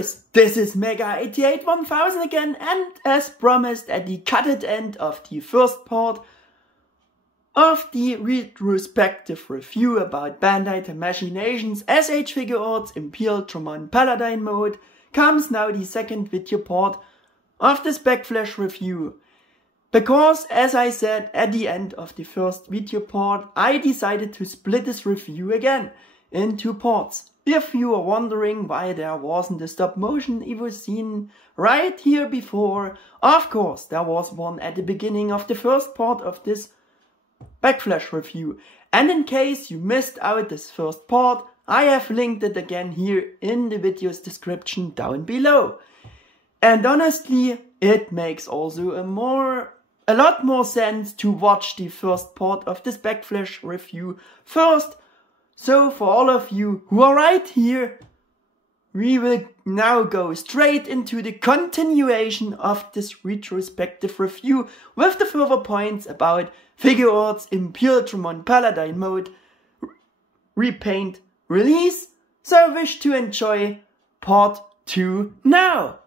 guys, this is Mega881000 again, and as promised at the cutted end of the first part of the retrospective review about Bandai Tamashii Nation's S.H.Figuarts Imperialdramon Paladin Mode, comes now the second video part of this Backflash review. Because, as I said at the end of the first video part, I decided to split this review again in two parts. If you are wondering why there wasn't a stop motion Evo scene right here before, of course there was one at the beginning of the first part of this Backflash review. And in case you missed out this first part, I have linked it again here in the video's description down below. And honestly, it makes also a lot more sense to watch the first part of this Backflash review first. So for all of you who are right here, we will now go straight into the continuation of this retrospective review with the further points about S.H.Figuarts Imperialdramon Paladin Mode Repaint release. So I wish to enjoy part 2 now.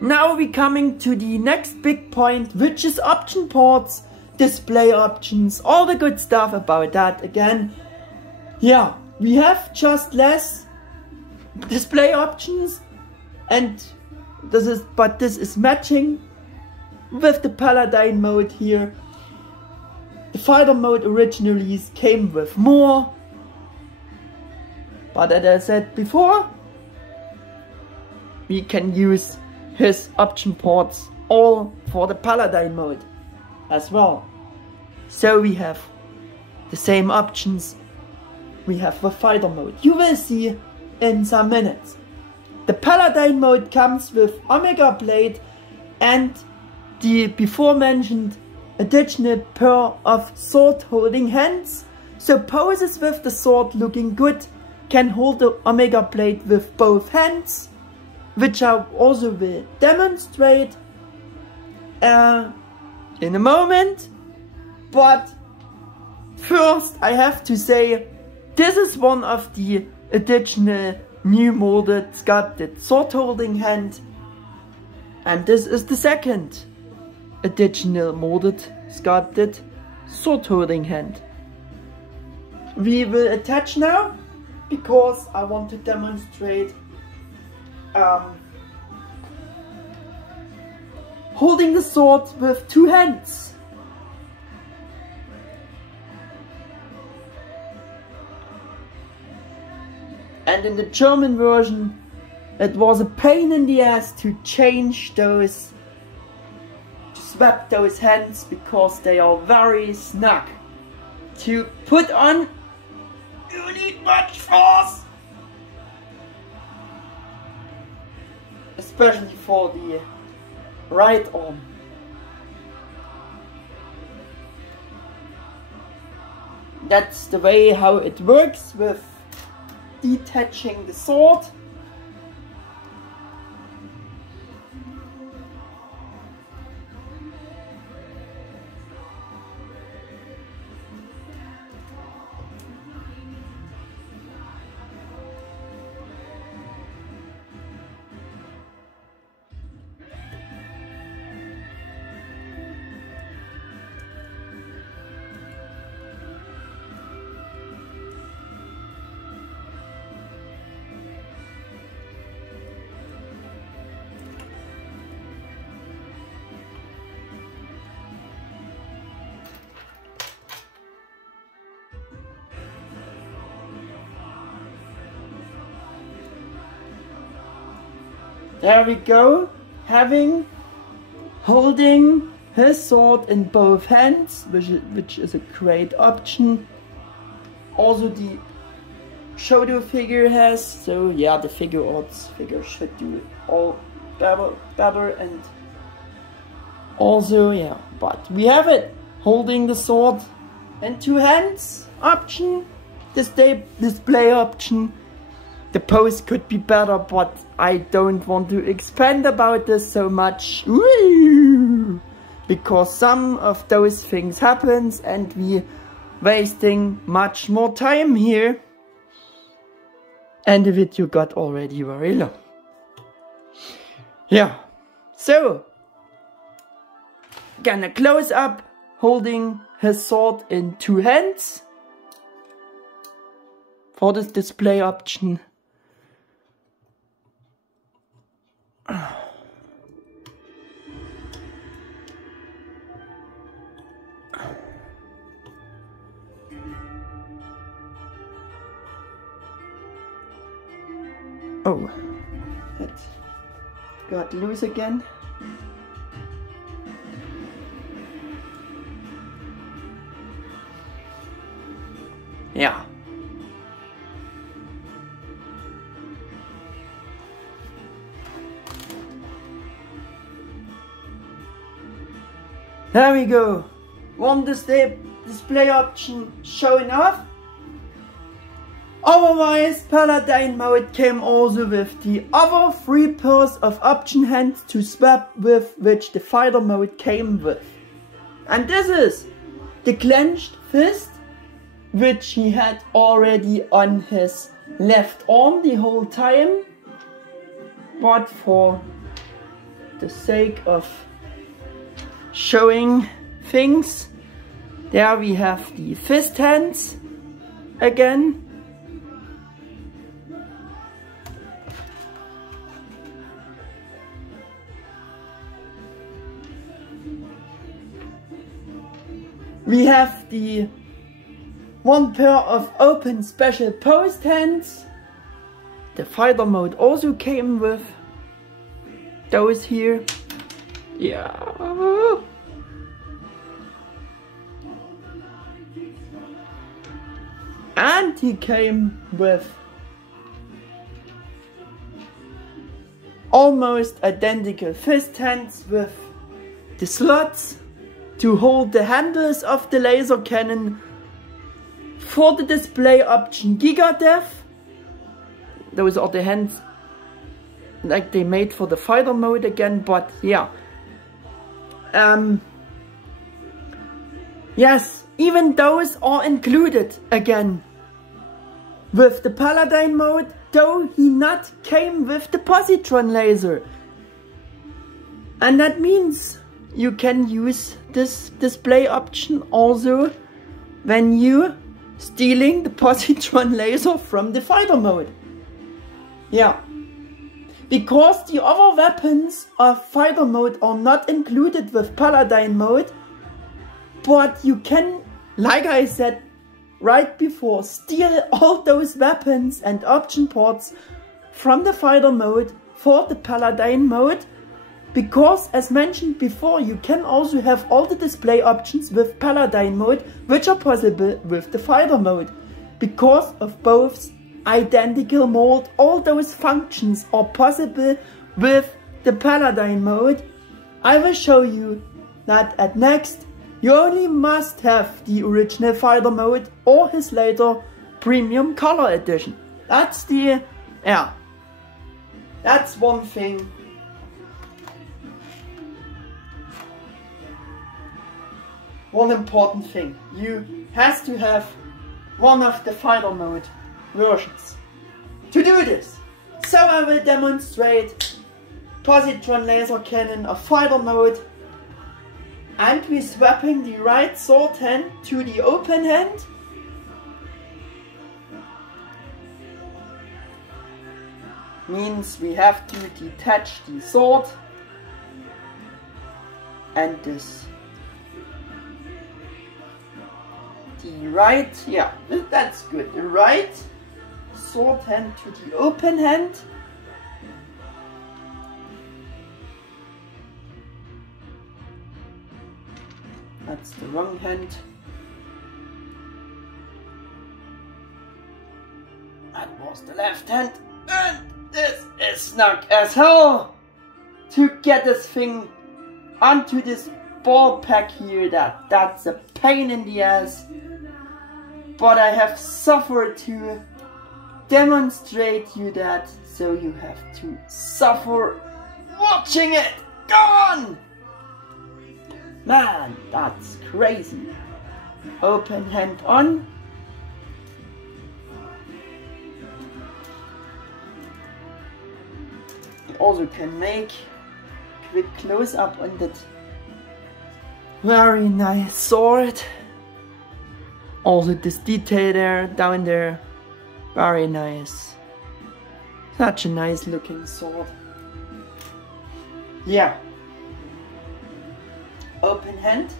Now we're coming to the next big point, which is option ports, display options, all the good stuff about that again. Yeah, we have just less display options, and this is matching with the Paladin mode here. The Fighter mode originally came with more, but as I said before, we can use his option ports all for the Paladin mode as well. So we have the same options we have the Fighter mode. You will see in some minutes. The Paladin mode comes with OmegaBlade and the before mentioned additional pair of sword holding hands. So poses with the sword looking good can hold the OmegaBlade with both hands, which I also will demonstrate in a moment. But first I have to say, this is one of the additional new molded sculpted sword holding hand, and this is the second additional molded sculpted sword holding hand. We will attach now because I want to demonstrate holding the sword with two hands. And in the German version, it was a pain in the ass to change those, to swap those hands, because they are very snug. To put on, you need much force, especially for the right arm. That's the way how it works with detaching the sword. There we go, holding his sword in both hands, which is a great option. Also the Shodo figure has, so yeah, the Figuarts figure should do it all better, and also yeah, but we have it, holding the sword in two hands option, display option. The pose could be better, but I don't want to expand about this so much. Woo! Because some of those things happens and we wasting much more time here. And the video got already very long. Yeah, so gonna close up holding his sword in 2 hands for this display option. Oh, it got loose again. Yeah. There we go. One display option showing off. Otherwise, Paladin Mode came also with the other 3 pairs of option hands to swap with, which the Fighter Mode came with. And this is the clenched fist, which he had already on his left arm the whole time. But for the sake of showing things, there we have the fist hands again. We have the 1 pair of open special post hands. The Fighter Mode also came with those here. Yeah. And he came with almost identical fist hands with the slots to hold the handles of the laser cannon for the display option Giga-Death. Those are the hands like they made for the Fighter Mode again, but yeah. Yes, even those are included again with the Paladin Mode, though he not came with the Positron Laser. And that means you can use this display option also when you stealing the Positron Laser from the Fighter Mode. Yeah. Because the other weapons of Fighter Mode are not included with Paladin Mode, but you can, like I said right before, steal all those weapons and option parts from the Fighter Mode for the Paladin Mode. Because, as mentioned before, you can also have all the display options with Paladin Mode, which are possible with the Fighter Mode. Because of both identical mold, all those functions are possible with the Paladin Mode. I will show you that at next. You only must have the original Fighter Mode or his later premium color edition. That's the, yeah, that's one thing. One important thing, you have to have one of the Fighter Mode versions to do this. So I will demonstrate Positron Laser Cannon of Fighter Mode, and we're swapping the right sword hand to the open hand. Means we have to detach the sword and this. The right, yeah, that's good. The right sword hand to the open hand. That's the wrong hand. That was the left hand. And this is snug as hell to get this thing onto this ball pack here. That's a pain in the ass. But I have suffered to demonstrate you that, so you have to suffer watching it. Go on! Man, that's crazy. Open hand on. You also can make quick close-up on that very nice sword. Also this detail there, down there, very nice. Such a nice looking sword. Yeah. Open hand.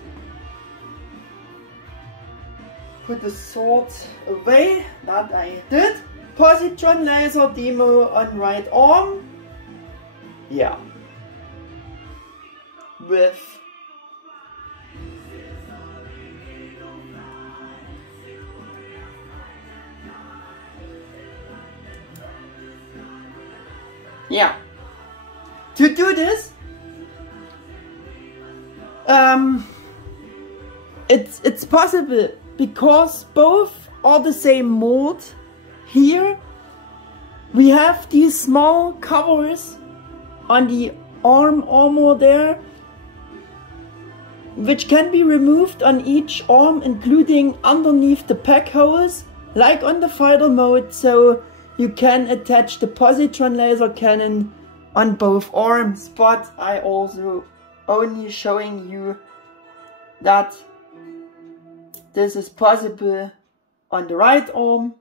Put the sword away, that I did. Positron Laser demo on right arm. Yeah. With yeah. To do this, it's possible because both are the same mold. Here we have these small covers on the arm armor there, which can be removed on each arm, including underneath the pack holes, like on the fighter mode, so you can attach the positron laser cannon on both arms. But I also only showing you that this is possible on the right arm.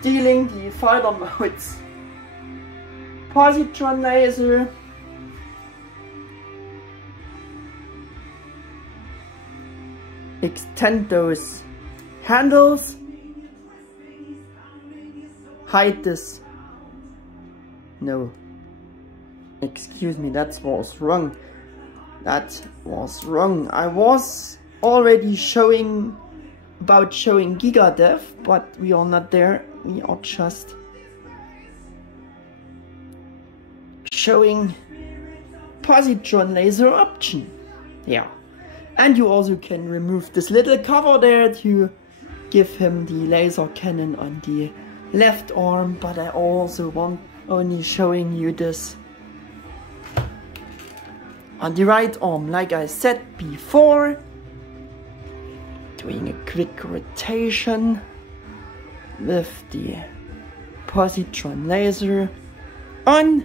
Stealing the fighter mode's positron laser. Extend those handles. Hide this. No. Excuse me, that was wrong. That was wrong. I was already showing Giga-Death, but we are not there. We are just showing positron laser option. Yeah. And you also can remove this little cover there to give him the laser cannon on the left arm, but I also want only showing you this on the right arm, like I said before. Doing a quick rotation with the positron laser on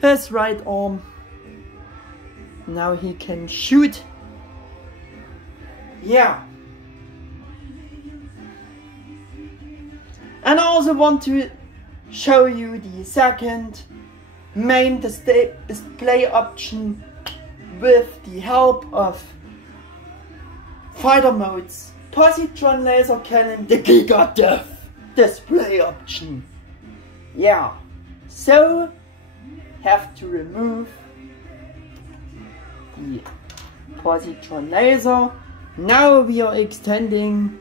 his right arm. Now he can shoot. Yeah. And I also want to show you the second main display option with the help of fighter modes, positron laser cannon, the Giga-Death-display option. Yeah, so have to remove the positron laser. Now we are extending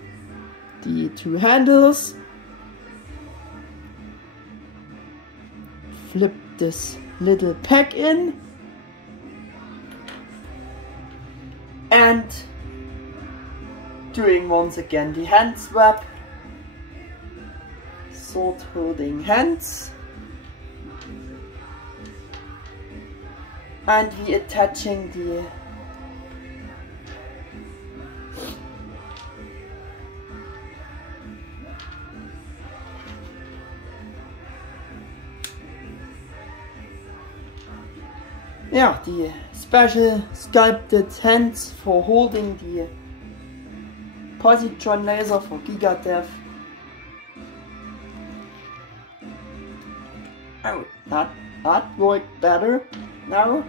the two handles. Flip this little pack in and doing once again the hand swap. Sword holding hands. And we attaching the the special sculpted hands for holding the positron laser for Giga-Death. Oh, that worked better now.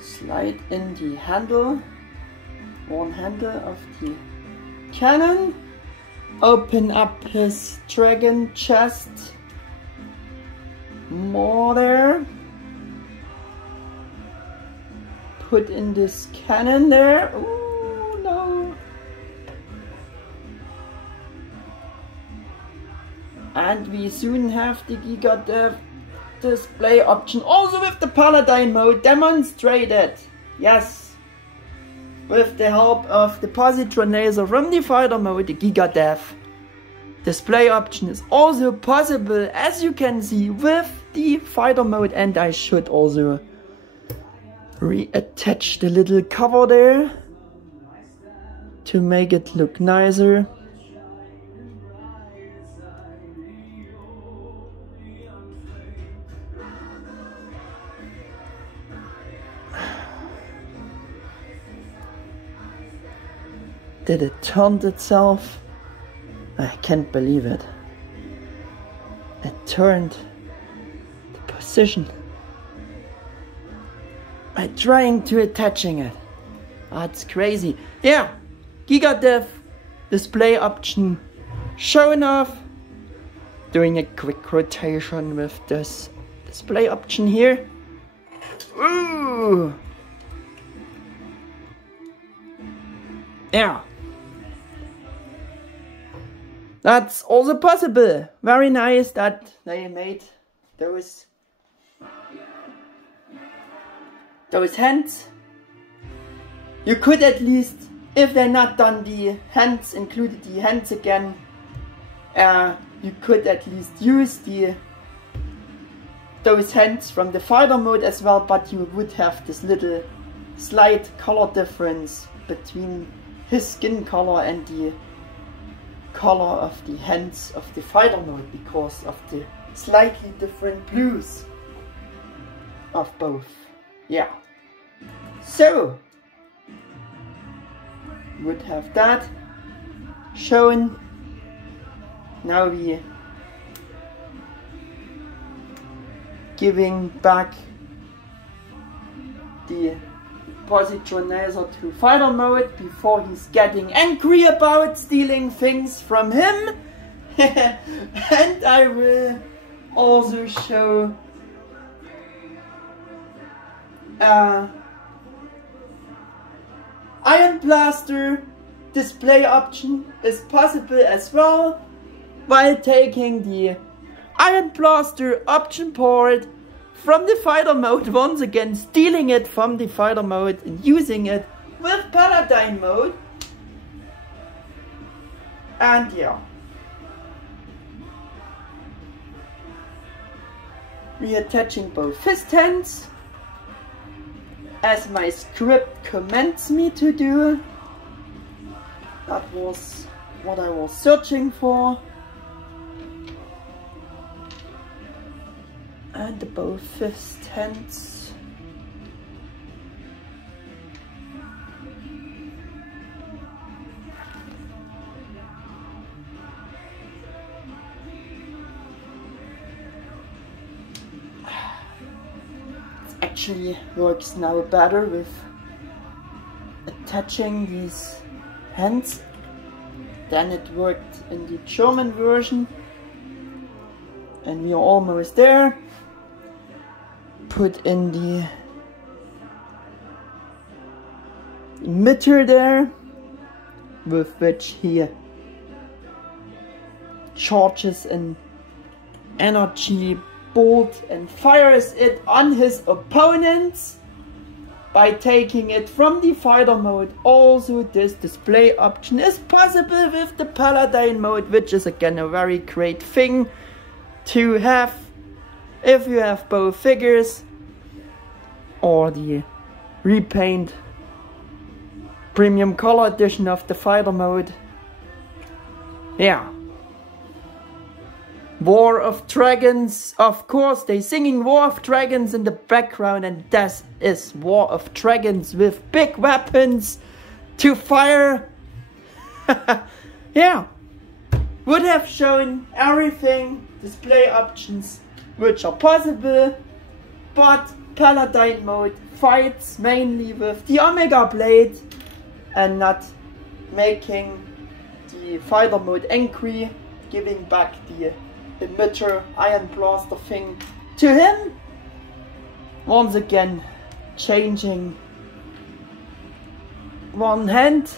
Slide in the handle, one handle of the cannon, open up his dragon chest, more there, put in this cannon there. Ooh, no. And we soon have the Giga-Death-display option, also with the Paladin mode demonstrated. Yes. with the help of the Positron Laser from the Fighter Mode, the Giga-Death-display option is also possible, as you can see, with the Fighter Mode. And I should also reattach the little cover there to make it look nicer. Did it turn itself? I can't believe it. It turned the position by trying to attaching it. That's crazy. Yeah, Giga-Death-display option shown off. Doing a quick rotation with this display option here. Ooh. Yeah. That's also possible. Very nice that they made those hands. You could at least, if they're not done the hands, included the hands again, you could at least use those hands from the Fighter Mode as well, but you would have this little slight color difference between his skin color and the color of the hands of the Fighter Mode because of the slightly different blues of both. Yeah. So would have that shown. Now we giving back the Positron Laser to Fighter Mode before he's getting angry about stealing things from him. And I will also show Iron Blaster display option is possible as well, while taking the Iron Blaster option port from the Fighter Mode, once again stealing it from the Fighter Mode and using it with Paladin Mode. And yeah, reattaching both fist hands as my script commands me to do. That was what I was searching for. And both fist hands. It actually works now better with attaching these hands than it worked in the German version. And we are almost there. Put in the emitter there, with which he charges an energy bolt and fires it on his opponents by taking it from the Fighter Mode. Also, this display option is possible with the Paladin Mode, which is again a very great thing to have if you have both figures or the repaint premium color edition of the Fighter Mode. Yeah. War of Dragons, of course, they singing War of Dragons in the background, and this is War of Dragons with big weapons to fire. Yeah. Would have shown everything, display options which are possible, but Paladin Mode fights mainly with the OmegaBlade and not making the Fighter Mode angry, giving back the emitter Iron Blaster thing to him. Once again, changing one hand.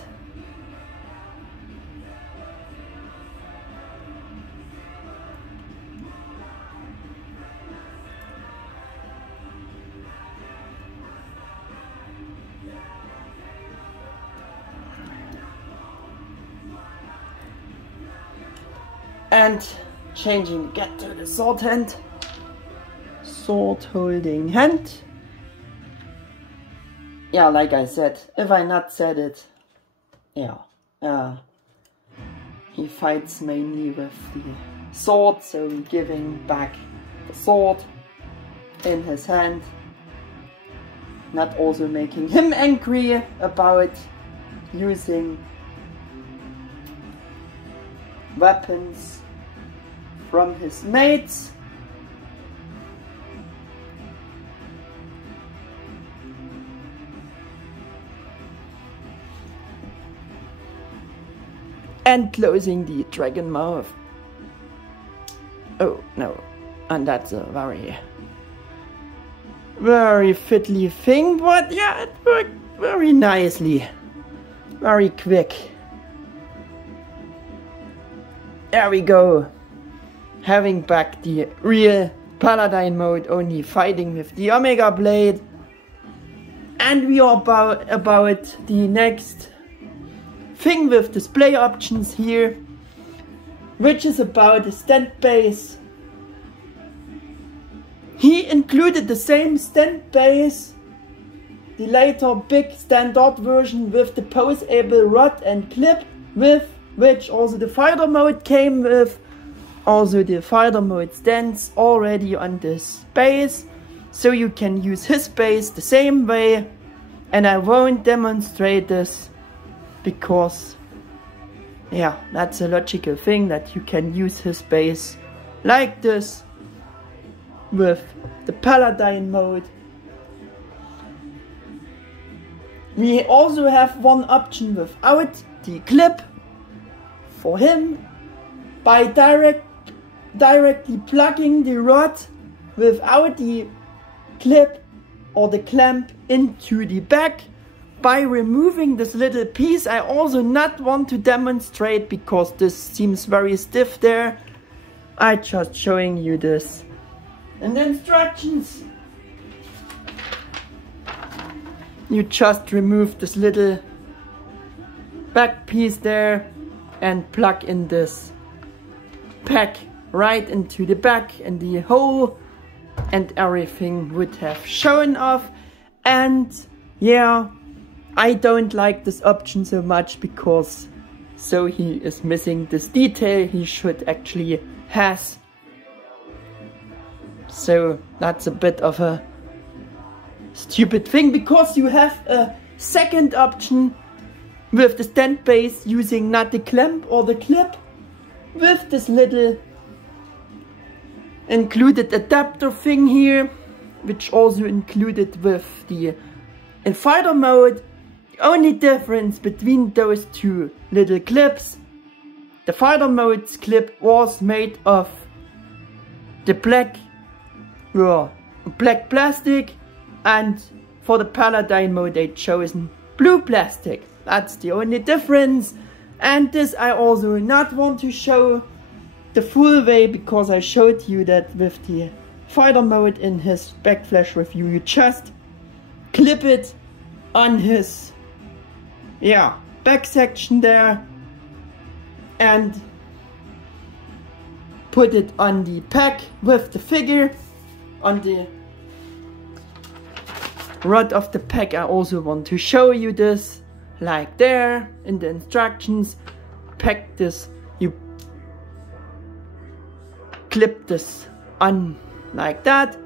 And changing again to the sword hand. Sword holding hand. Yeah, like I said, if I not said it, yeah, he fights mainly with the sword, so giving back the sword in his hand, not also making him angry about using weapons from his mates. And closing the dragon mouth. Oh no, and that's a very fiddly thing, but yeah, it worked very nicely, very quick. There we go, having back the real Paladin mode, only fighting with the OmegaBlade. And we are about the next thing with display options here, which is about the Standbase. He included the same Standbase, the later big standard version with the posable rod and clip, with which also the Fighter Mode came with. Also the Fighter Mode stands already on this base, so you can use his base the same way, and I won't demonstrate this because, yeah, that's a logical thing that you can use his base like this with the Paladin mode. We also have one option without the clip for him, by directly plugging the rod without the clip or the clamp into the back. By removing this little piece, I also not want to demonstrate because this seems very stiff there. I just showing you this. And the instructions. You just remove this little back piece there and plug in this pack right into the back and the hole, and everything would have shown off. And yeah, I don't like this option so much because so he is missing this detail he should actually has. So that's a bit of a stupid thing, because you have a second option with the Standbase using not the clamp or the clip, with this little included adapter thing here, which also included with the Fighter Mode. The only difference between those two little clips, the Fighter Mode's clip was made of the black plastic, and for the Paladin Mode they chosen blue plastic. That's the only difference. And this I also not want to show the full way, because I showed you that with the Fighter Mode in his Backflash review, you just clip it on his back section there and put it on the pack with the figure on the rod of the pack. I also want to show you this, like there in the instructions. Pack this, you clip this on like that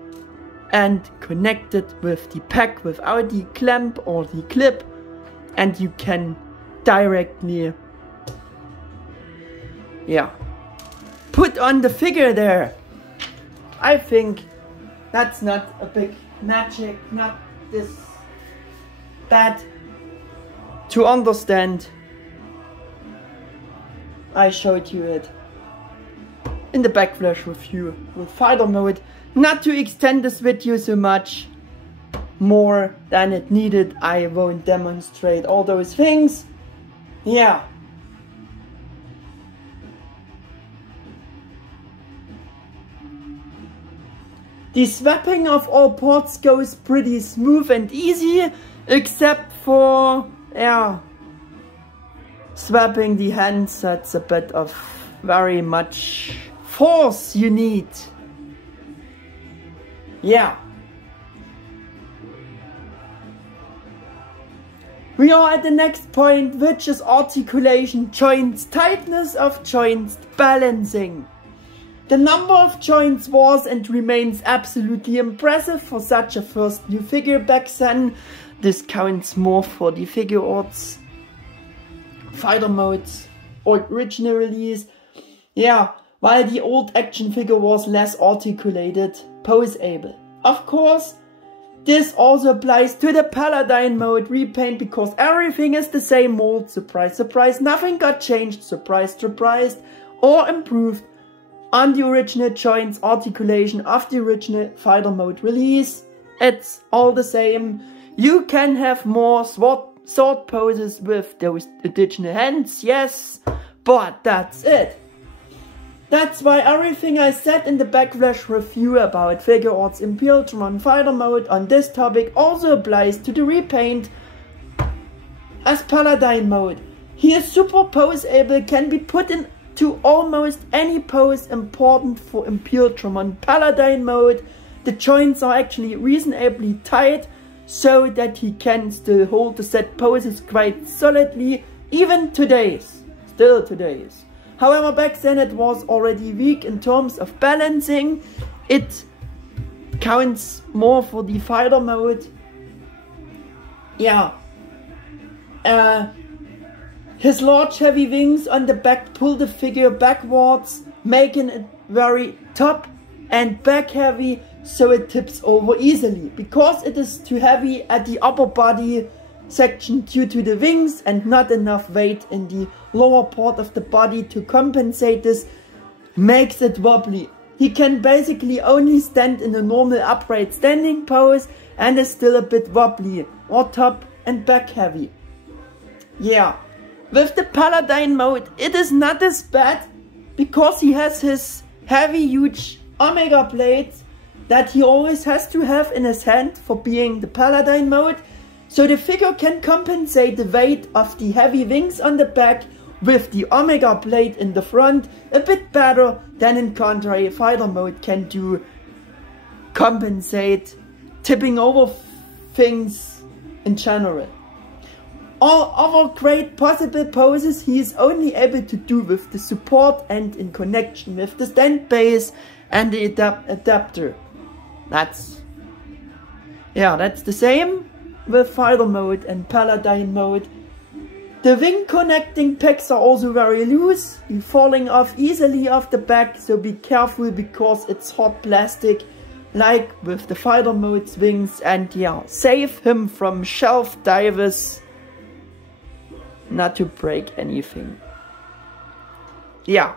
and connect it with the pack without the clamp or the clip, and you can directly put on the figure there. I think that's not a big magic, not this bad to understand. I showed you it in the Backflash review with Fighter Mode. Not to extend this video so much more than it needed, I won't demonstrate all those things. Yeah. The swapping of all parts goes pretty smooth and easy, except for swapping the hands. That's a bit of very much force you need. Yeah. We are at the next point, which is articulation, joints, tightness of joints, balancing. The number of joints was and remains absolutely impressive for such a first new figure back then. This counts more for the Figuarts Fighter Mode's original release. Yeah, while the old action figure was less articulated, pose-able. Of course, this also applies to the Paladin Mode Repaint because everything is the same mold. Surprise, surprise, nothing got changed. Surprise, surprise, or improved on the original joints articulation of the original Fighter Mode release. It's all the same. You can have more sword poses with those additional hands, yes, but that's it. That's why everything I said in the Backflash review about Figuarts Imperialdramon Fighter Mode on this topic also applies to the repaint as Paladin Mode. He is super pose-able, can be put into almost any pose important for Imperialdramon Paladin Mode. The joints are actually reasonably tight so that he can still hold the set poses quite solidly, even still today's. However, back then it was already weak in terms of balancing. It counts more for the Fighter Mode. Yeah. His large heavy wings on the back pull the figure backwards, making it very top and back heavy, so it tips over easily. Because it is too heavy at the upper body section due to the wings and not enough weight in the lower part of the body to compensate this, makes it wobbly. He can basically only stand in a normal upright standing pose and is still a bit wobbly or top and back heavy. Yeah, with the Paladin Mode it is not as bad because he has his heavy huge OmegaBlade that he always has to have in his hand for being the Paladin Mode. So the figure can compensate the weight of the heavy wings on the back with the OmegaBlade in the front a bit better than in contrary Fighter Mode can do. Compensate tipping over things in general. All other great possible poses he is only able to do with the support and in connection with the Standbase and the adapter. That's the same with Fighter Mode and Paladin Mode. The wing connecting pegs are also very loose, falling off easily off the back, so be careful because it's hard plastic like with the Fighter Mode's wings, and yeah, save him from shelf divers not to break anything. Yeah.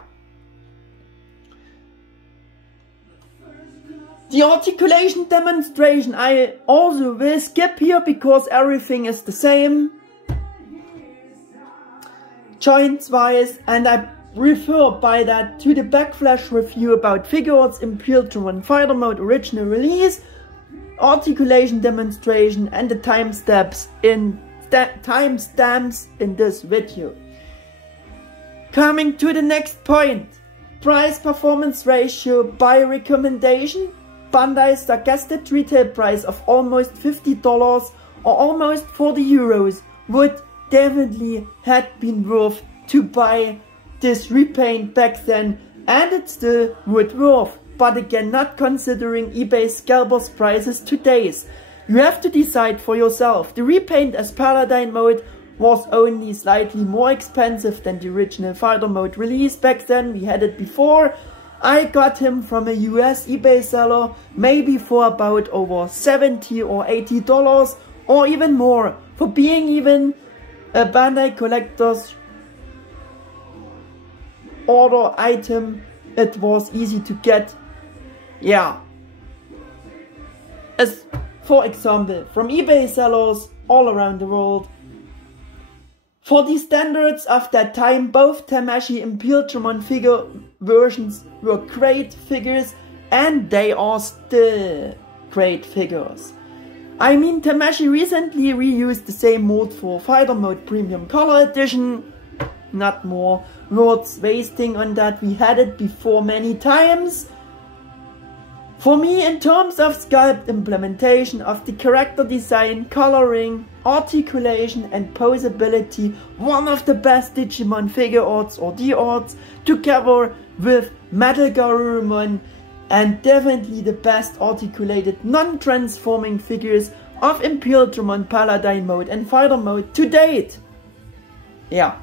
The articulation demonstration I also will skip here because everything is the same joints wise, and I refer by that to the Backflash review about Figuarts Imperialdramon Fighter Mode original release, articulation demonstration and the timestamps in this video. Coming to the next point, price performance ratio by recommendation. Bandai suggested retail price of almost $50 or almost 40 euros would definitely had been worth to buy this repaint back then, and it still would worth, but again not considering eBay scalpers prices today's. You have to decide for yourself. The repaint as Paladin Mode was only slightly more expensive than the original Fighter Mode release back then. We had it before. I got him from a US eBay seller, maybe for about over $70 or $80 or even more. For being even a Bandai Collectors order item, it was easy to get. Yeah. As for example, from eBay sellers all around the world. For the standards of that time, both Tamashii Imperialdramon figure versions were great figures, and they are still great figures. I mean, Tamashii recently reused the same mold for Fighter Mode Premium Color Edition. not more words wasting on that. We had it before many times. For me, in terms of sculpt implementation of the character design, coloring, articulation and posability, one of the best Digimon figure arts or D-Arts, together with Metal Garurumon, and definitely the best articulated non-transforming figures of Imperialdramon Paladin Mode and Fighter Mode to date. Yeah,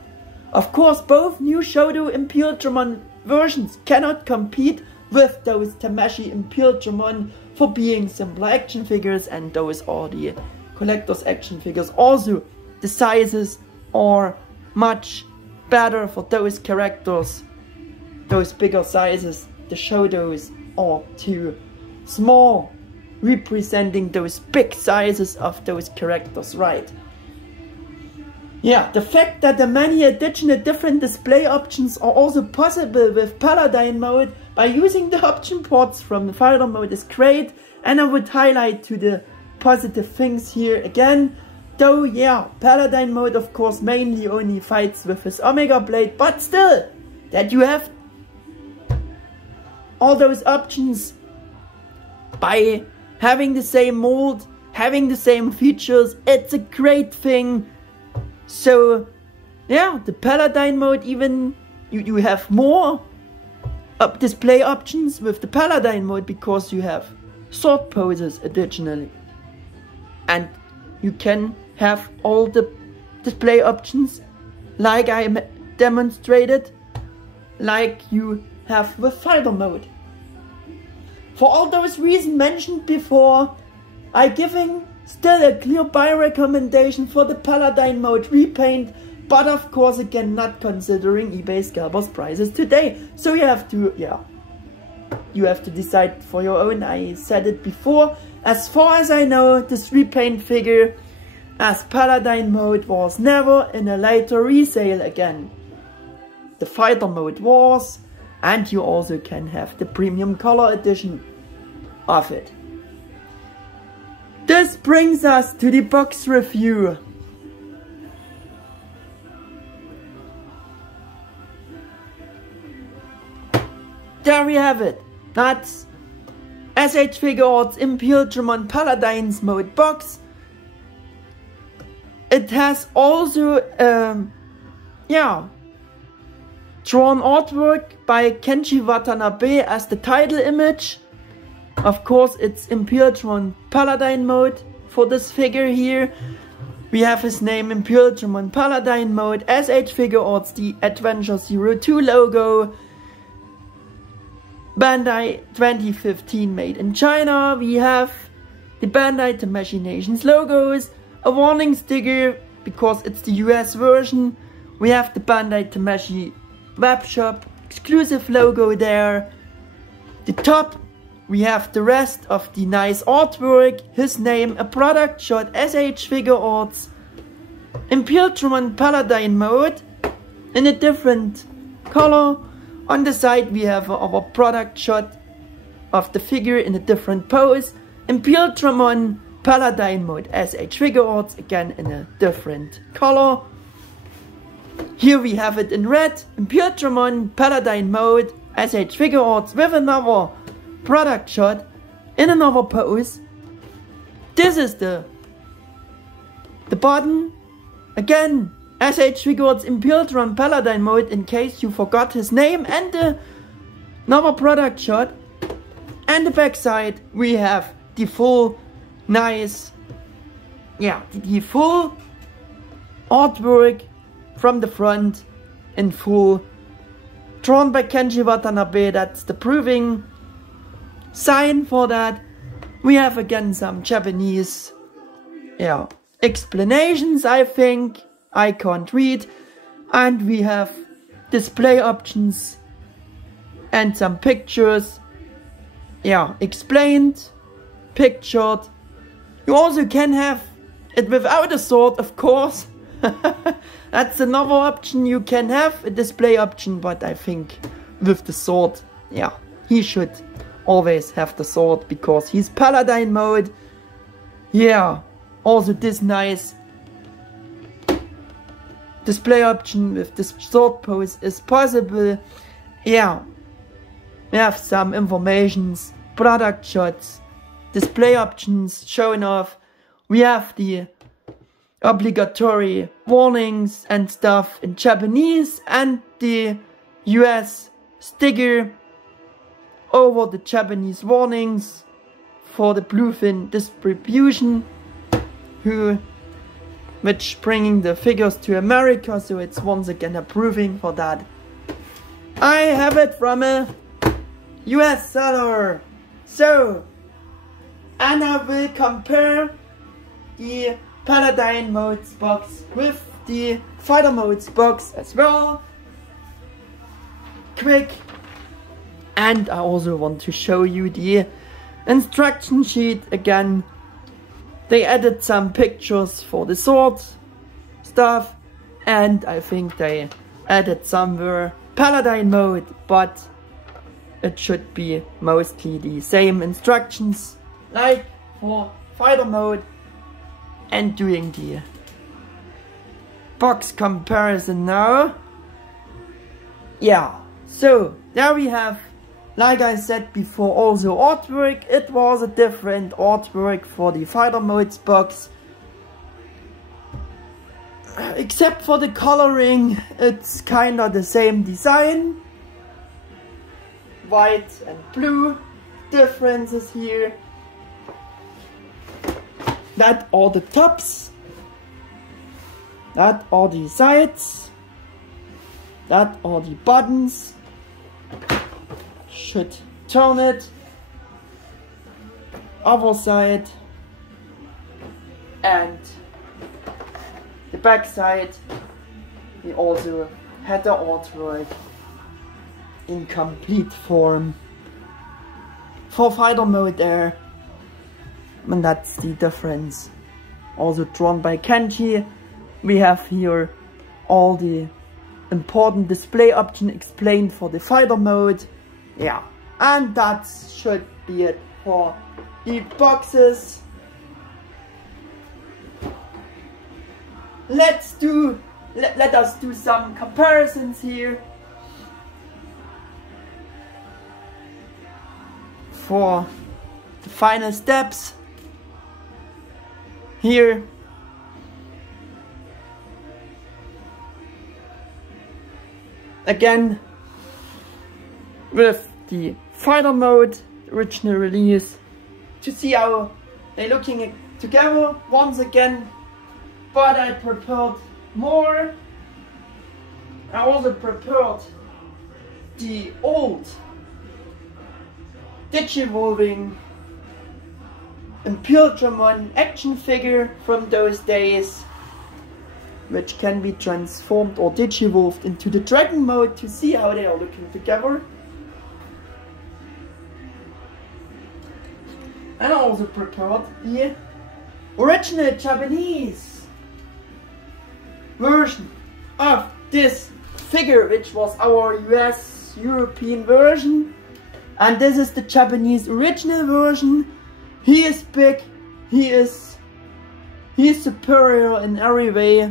of course both new Shodo Imperialdramon versions cannot compete with those Tamashii Imperialdramon for being simpler action figures, and those are the Collectors Action Figures. Also, the sizes are much better for those characters. Those bigger sizes, the Shodos, are too small, representing those big sizes of those characters, right? Yeah, the fact that the many additional different display options are also possible with Paladin Mode by using the option ports from the Fighter Mode is great, and I would highlight to the positive things here again. Though yeah, Paladin Mode of course mainly only fights with his OmegaBlade, but still, that you have all those options by having the same mold, having the same features, it's a great thing. So yeah, the Paladin Mode, even you have more display options with the Paladin Mode because you have sword poses additionally, and you can have all the display options like I demonstrated, like you have with Fighter Mode. For all those reasons mentioned before, I'm giving still a clear buy recommendation for the Paladin Mode Repaint, but of course again not considering eBay scalpers prices today. So you have to, yeah, you have to decide for your own. I said it before, as far as I know, this repaint figure as Paladin Mode was never in a later resale again. The Fighter Mode was, and you also can have the premium color edition of it. This brings us to the box review. There we have it. That's S.H.Figuarts Imperialdramon Paladin Mode box. It has also yeah, drawn artwork by Kenji Watanabe as the title image. Of course, it's Imperialdramon Paladin Mode for this figure here. We have his name, Imperialdramon Paladin Mode, S.H.Figuarts, the Adventure 02 logo. Bandai 2015 made in China. We have the Bandai Tamashii Nations logos, a warning sticker because it's the US version. We have the Bandai Tamashii webshop exclusive logo there. The top, we have the rest of the nice artwork, his name, a product shot, S.H.Figuarts Imperialdramon Paladin Mode in a different color. On the side we have our product shot of the figure in a different pose. Imperialdramon Paladin Mode S.H.Figuarts, again in a different color. Here we have it in red. Imperialdramon Paladin Mode S.H.Figuarts with another product shot in another pose. This is the button. Again, S.H.Figuarts Imperialdramon Paladin Mode, in case you forgot his name, and another product shot. And the back side we have the full nice, yeah, the full artwork from the front in full, drawn by Kenji Watanabe. That's the proving sign for that. We have again some Japanese, yeah, explanations, I think. I can't read. And we have display options and some pictures, yeah, explained, pictured. You also can have it without a sword, of course. That's another option. You can have a display option, but I think with the sword, yeah, he should always have the sword because he's Paladin Mode. Yeah, also this nice display option with this sword pose is possible. Yeah, we have some informations, product shots, display options shown off. We have the obligatory warnings and stuff in Japanese and the US sticker over the Japanese warnings for the bluefin distribution, which bringing the figures to America, so it's once again approving for that. I have it from a US seller. So, and I will compare the Paladin Mode box with the Fighter Mode box as well. Quick. And I also want to show you the instruction sheet again. They added some pictures for the sword stuff, and I think they added somewhere Paladin Mode, but it should be mostly the same instructions like for Fighter Mode. And doing the box comparison now. Yeah, so now we have, like I said before, also artwork. It was a different artwork for the Fighter Modes box. Except for the coloring, it's kinda the same design. White and blue differences here. That are the tops. That are the sides. That are the buttons. Should turn it. Other side. And the back side. We also had the artwork in complete form for Fighter Mode there. And that's the difference. Also drawn by Kenji. We have here all the important display option explained for the Fighter Mode. Yeah, and that should be it for the boxes. Let us do some comparisons here. For the final steps. Here, again, with the Fighter Mode, original release, to see how they're looking together once again, but I prepared more. I also prepared the old Digivolving Imperialdramon action figure from those days, which can be transformed or digivolved into the Dragon mode to see how they are looking together. And I also prepared the original Japanese version of this figure, which was our European version. And this is the Japanese original version. He is big, he is superior in every way,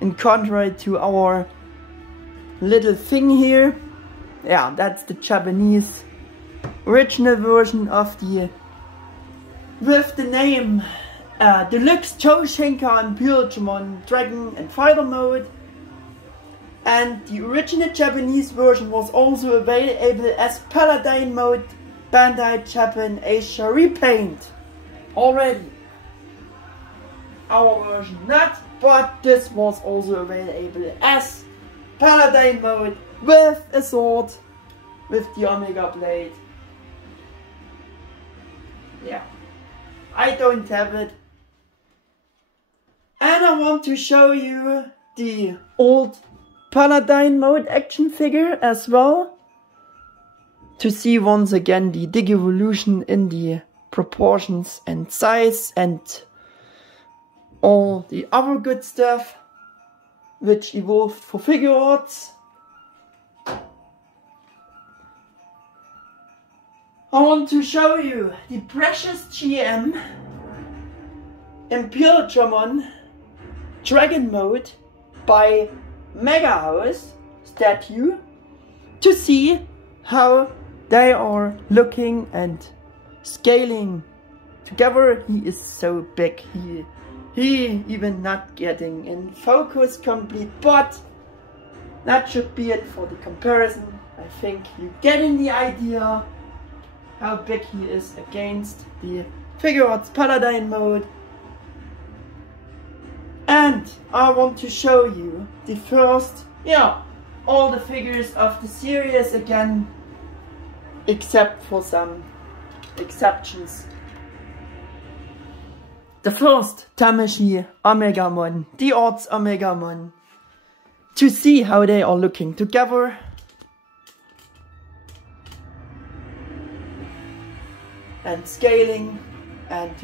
in contrary to our little thing here. Yeah, that's the Japanese original version of the, with the name Deluxe Choshinka Imperialdramon Dragon and Fighter Mode. And the original Japanese version was also available as Paladin Mode Bandai Japan Asia Repaint already. Our version not, but this was also available as Paladin Mode with a sword, with the OmegaBlade. Yeah, I don't have it. And I want to show you the old Paladin Mode action figure as well, to see once again the Digivolution in the proportions and size and all the other good stuff which evolved for Figuarts. I want to show you the precious GM Imperialdramon Dragon Mode by Mega House statue to see how they are looking and scaling together. He is so big, he even not getting in focus complete, but that should be it for the comparison. I think you're getting the idea how big he is against the Figuarts Paladin Mode. And I want to show you the first, all the figures of the series again, except for some exceptions. The first Tamashii OmegaBlade, D-Arts OmegaBlade, to see how they are looking together. And scaling, and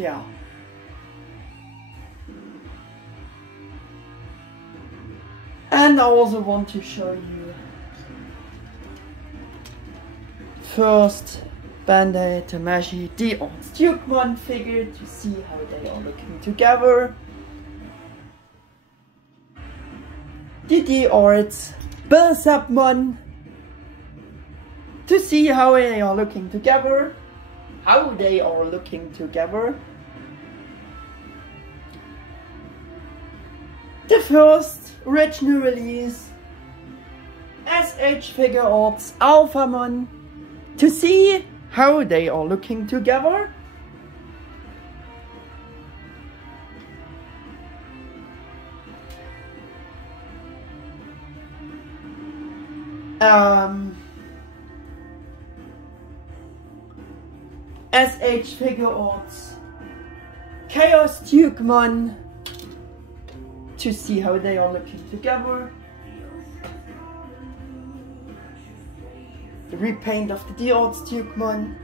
And I also want to show you first Bandai Tamashii D-Arts Digimon figure to see how they are looking together. The D-Arts Digimon to see how they are looking together. The first original release S.H.Figuarts Alphamon to see how they are looking together. S.H.Figuarts Chaos Digimon to see how they are looking together. The repaint of the D-Arts Digimon.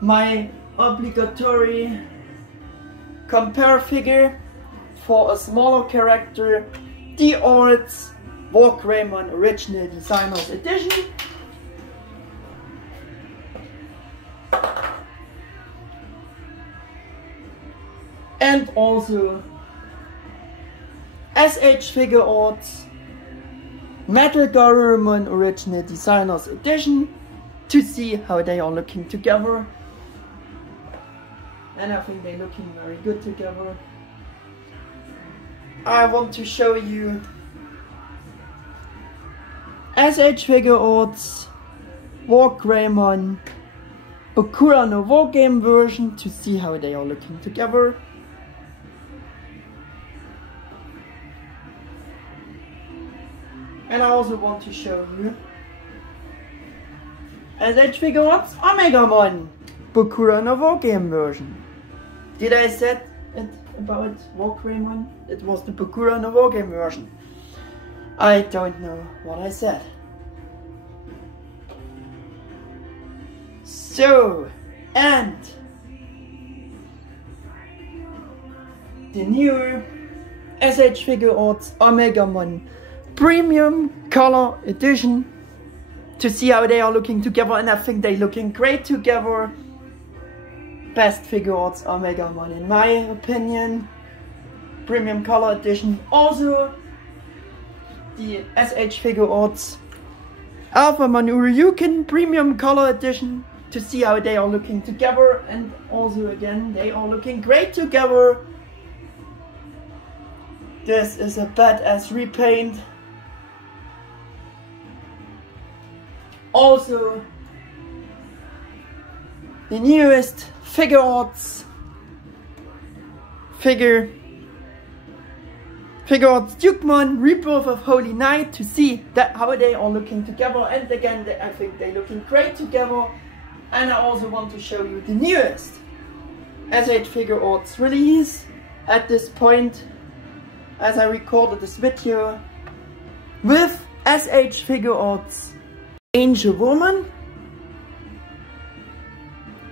My obligatory compare figure for a smaller character, D-Arts Wargreymon Original Designers Edition. And also S.H.Figuarts Metal Garurumon Original Designers Edition to see how they are looking together. And I think they're looking very good together. I want to show you S.H.Figuarts Wargreymon Bakura no Wargame version to see how they are looking together. And I also want to show you S.H.Figuarts OmegaBlade Bakura no Wargame version. Did I say it about Wargreymon? It was the Bakura no Wargame version. I don't know what I said. So, and the new S.H.Figuarts OmegaBlade Premium Color Edition to see how they are looking together, and I think they're looking great together. Best Figuarts OmegaBlade in my opinion. Premium Color Edition. Also the S.H.Figuarts Alphamon Uryuken Premium Color Edition to see how they are looking together, and also again they are looking great together. This is a badass repaint. Also the newest Figuarts Figuarts Digimon Rebirth of Holy Knight to see that how they are looking together, and again I think they're looking great together. And I also want to show you the newest S.H.Figuarts release at this point as I recorded this video with S.H.Figuarts Angel Woman.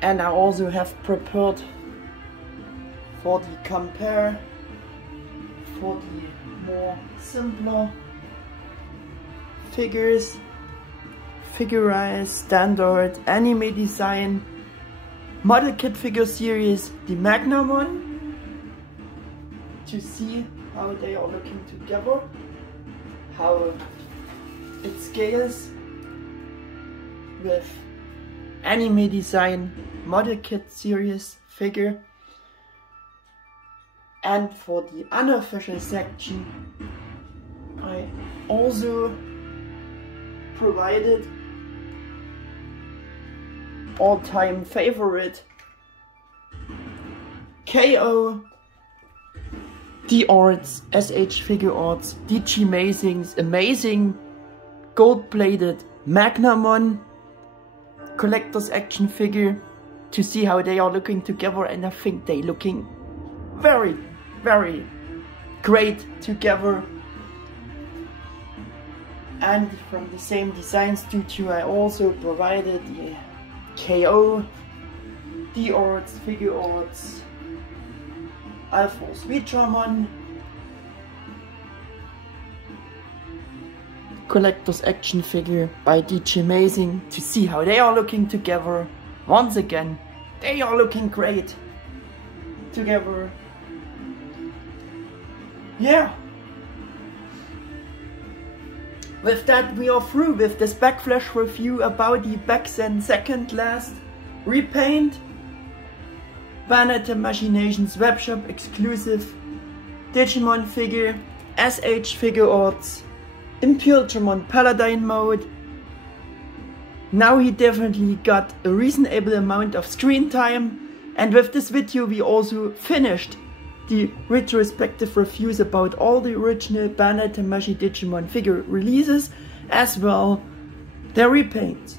And I also have prepared for the compare for the more simpler figures, figurized standard anime design model kit figure series, the Magnamon. to see how they are looking together, how it scales with anime design model kit series figure. And for the unofficial section, I also provided all-time favorite KO D-Arts S.H.Figuarts Digimazing's amazing gold-plated Magnamon Collectors Action Figure, to see how they are looking together, and I think they looking very, very great together. And from the same design studio, I also provided the KO D-Arts Figuarts Alpha-Sweetramon Collectors Action Figure by Digimazing, to see how they are looking together. Once again, they are looking great together. Yeah. With that, we are through with this Backflash review about the Backsen second last repaint Bandai Tamashii Nation's webshop exclusive Digimon figure S.H.Figuarts Imperialdramon Paladin Mode. Now he definitely got a reasonable amount of screen time, and with this video we also finished the retrospective reviews about all the original Bandai Tamashii Digimon figure releases, as well their repaints.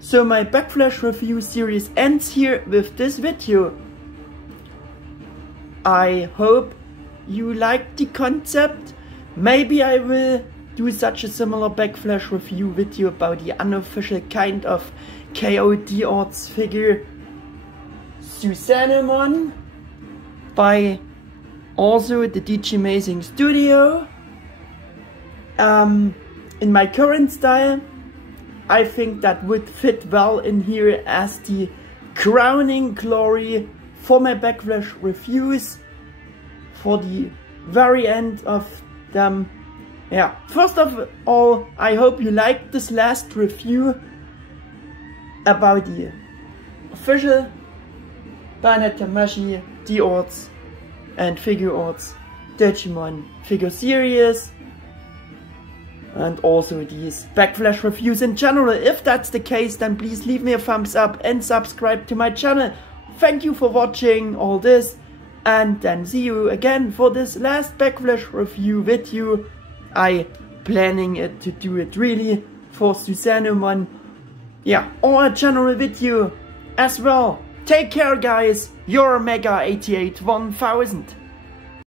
So my Backflash review series ends here with this video. I hope you liked the concept. Maybe I will do such a similar Backflash review video about the unofficial kind of KO D-Arts figure Susanomon by also the Digimazing studio. In my current style, I think that would fit well in here as the crowning glory for my Backflash reviews for the very end of them. Yeah, first of all, I hope you liked this last review about the official Bandai Tamashii D-Arts and Figuarts Digimon figure series, and also these Backflash reviews in general. If that's the case, then please leave me a thumbs up and subscribe to my channel. Thank you for watching all this, and then see you again for this last Backflash review video. I planning it to do it really for Susanomon, yeah, or a general video as well. Take care guys, your Omega88 1000.